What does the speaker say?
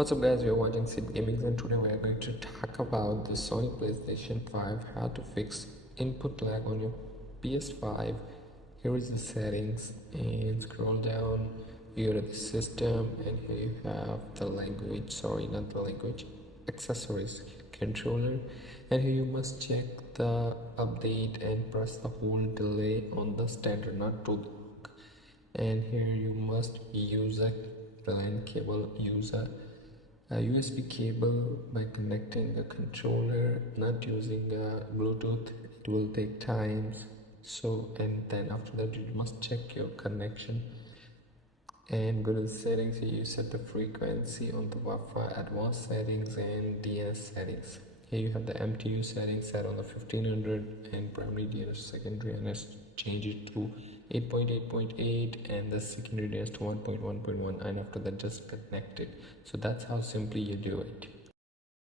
What's up guys, we are watching Sid Gaming and today we are going to talk about the Sony PlayStation 5, how to fix input lag on your PS5. Here is the settings and scroll down, here is the system and here you have the language, sorry not the language, accessories controller, and here you must check the update and press the hold delay on the standard, not to lock. And here you must use a LAN cable, use a USB cable by connecting the controller, not using Bluetooth. It will take time. So, and then after that you must check your connection and go to the settings. Here you set the frequency on the Wi-Fi, advanced settings and DNS settings. Here you have the MTU settings set on the 1500 and primary DNS, secondary DNS change it to 8.8.8 and the secondary DNS to 1.1.1, and after that just connect it. So that's how simply you do it.